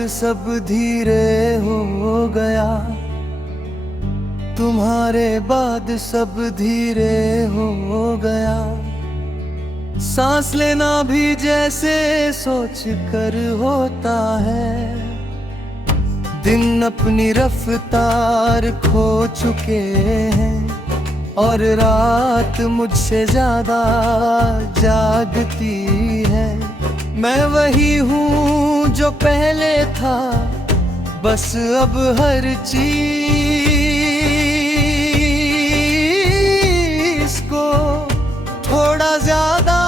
बाद सब धीरे हो गया, तुम्हारे बाद सब धीरे हो गया। सांस लेना भी जैसे सोच कर होता है। दिन अपनी रफ्तार खो चुके हैं और रात मुझसे ज्यादा जागती है। मैं वही हूँ जो पहले था, बस अब हर चीज़ को थोड़ा ज्यादा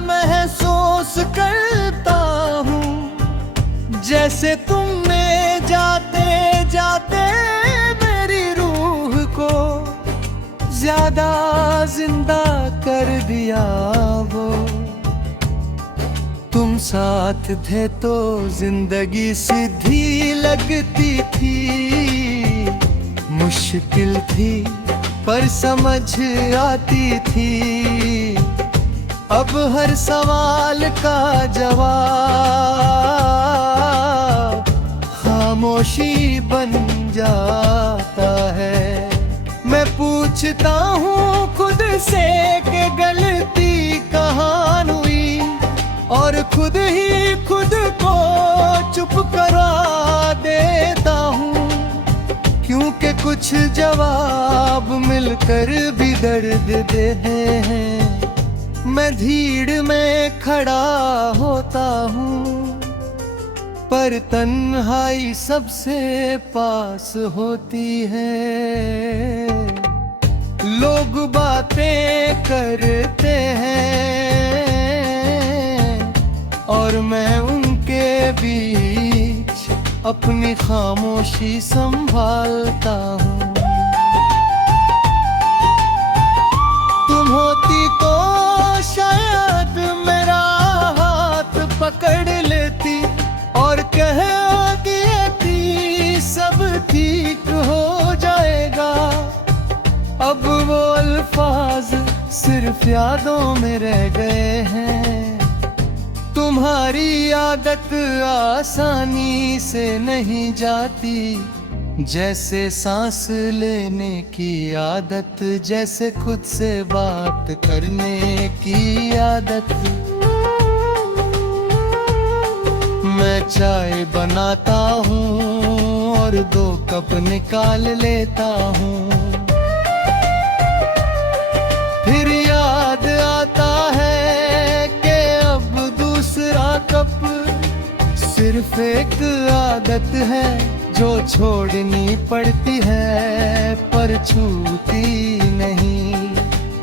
महसूस करता हूँ। जैसे तुमने जाते जाते मेरी रूह को ज्यादा जिंदा कर दिया। वो तुम साथ थे तो जिंदगी सीधी लगती थी। मुश्किल थी पर समझ आती थी। अब हर सवाल का जवाब खामोशी बन जाता है। मैं पूछता हूँ खुद से कि गलती कहाँ हुई, और खुद ही खुद को चुप करा देता हूँ। क्योंकि कुछ जवाब मिलकर भी दर्द देते हैं। मैं भीड़ में खड़ा होता हूँ, पर तन्हाई सबसे पास होती है। लोग बातें करते हैं और मैं उनके बीच अपनी खामोशी संभालता हूँ। तुम होती तो शायद मेरा हाथ पकड़ लेती और कह देती सब ठीक हो जाएगा। अब वो अल्फाज सिर्फ यादों में रह गए हैं। तुम्हारी आदत आसानी से नहीं जाती, जैसे सांस लेने की आदत, जैसे खुद से बात करने की आदत। मैं चाय बनाता हूँ और 2 कप निकाल लेता हूँ। फिर याद आता है कि अब दूसरा कप। सिर्फ एक आदत है जो छोड़नी पड़ती है पर छूटी नहीं।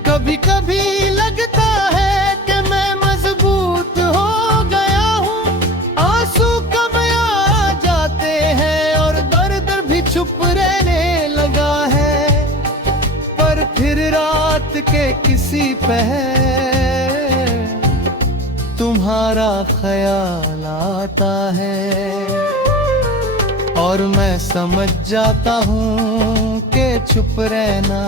कभी कभी लगता है कि मैं मजबूत हो गया हूँ। आंसू कम आ जाते हैं और दर्द भी चुप रहने लगा है। पर फिर रात के किसी पहर तुम्हारा ख्याल आता है और मैं समझ जाता हूँ कि चुप रहना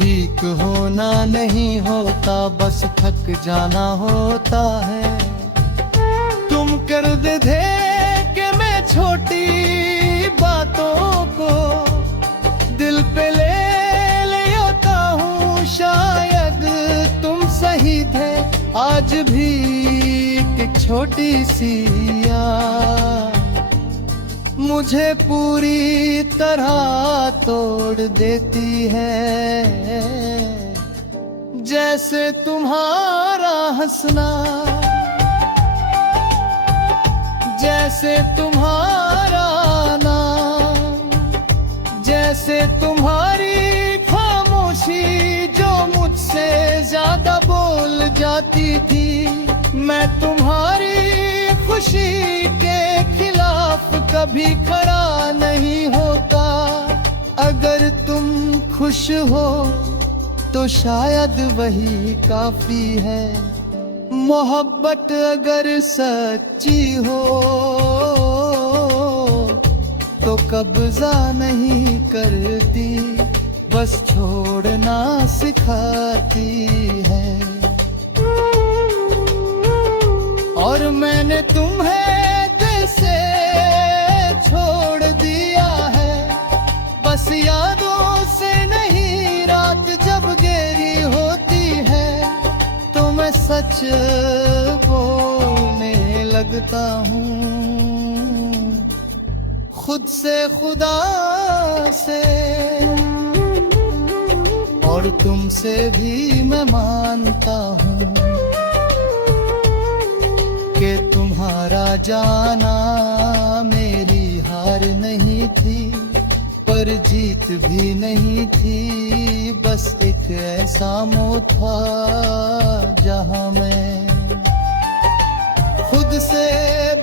वीक होना नहीं होता, बस थक जाना होता है। तुम कर दे थे कि मैं छोटी बातों को दिल पे ले आता हूँ। शायद तुम सही थे, आज भी एक छोटी सी याद मुझे पूरी तरह तोड़ देती है। जैसे तुम्हारा हंसना, जैसे तुम्हारा नाम, जैसे तुम्हारी खामोशी जो मुझसे ज्यादा बोल जाती थी। मैं तुम्हारी खुशी के खिलाफ कभी खड़ा नहीं होता। अगर तुम खुश हो तो शायद वही काफी है। मोहब्बत अगर सच्ची हो तो कब्जा नहीं करती, बस छोड़ना सिखाती है। और मैंने तुम्हें सच बोलने लगता हूँ, खुद से, खुदा से और तुमसे भी मैं मानता हूँ कि तुम्हारा जाना मेरी हार नहीं थी, पर जीत भी नहीं थी। बस एक ऐसा मोह था जहां मैं खुद से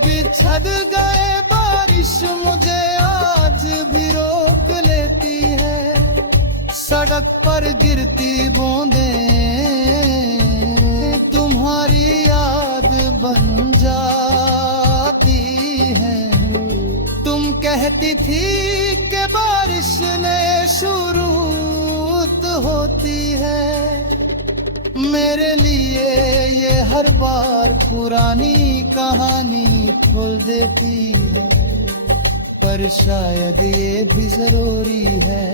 बिछड़ गए। बारिश मुझे आज भी रोक लेती है, सड़क पर गिरती बूंदें तुम्हारी याद बन जाती हैं। तुम कहती थी कि बारिश ने शुरू होती है, मेरे लिए ये हर बार पुरानी कहानी खोल देती है। पर शायद ये भी जरूरी है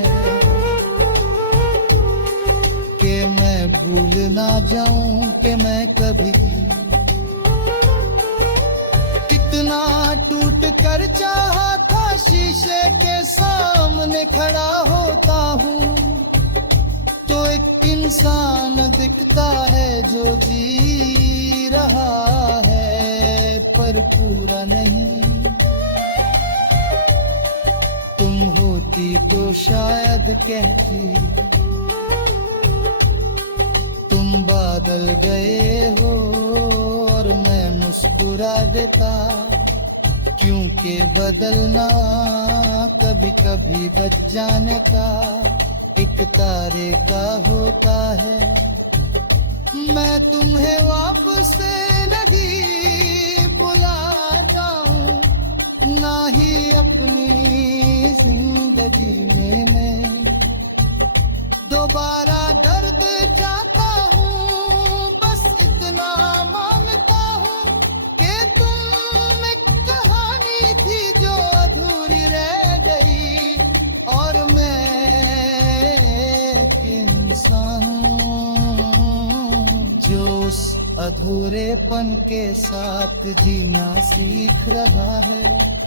कि मैं भूल ना जाऊं कि मैं कभी कितना टूट कर चाहा था। शीशे के सामने खड़ा होता हूँ तो एक इंसान दिखता है जो जी रहा है पर पूरा नहीं। तुम होती तो शायद कहती तुम बादल गए हो और मैं मुस्कुरा देता, क्योंकि बदलना कभी कभी बच जाने का एक तारे का होता है। मैं तुम्हें वापस नहीं बुलाता हूँ, ना ही अपनी जिंदगी में मैं दोबारा दर्द चाहता हूँ। बस इतना मांगता हूँ कि तुम एक कहानी थी जो अधूरी रह गई और मैं जो उस अधूरेपन के साथ जीना सीख रहा है।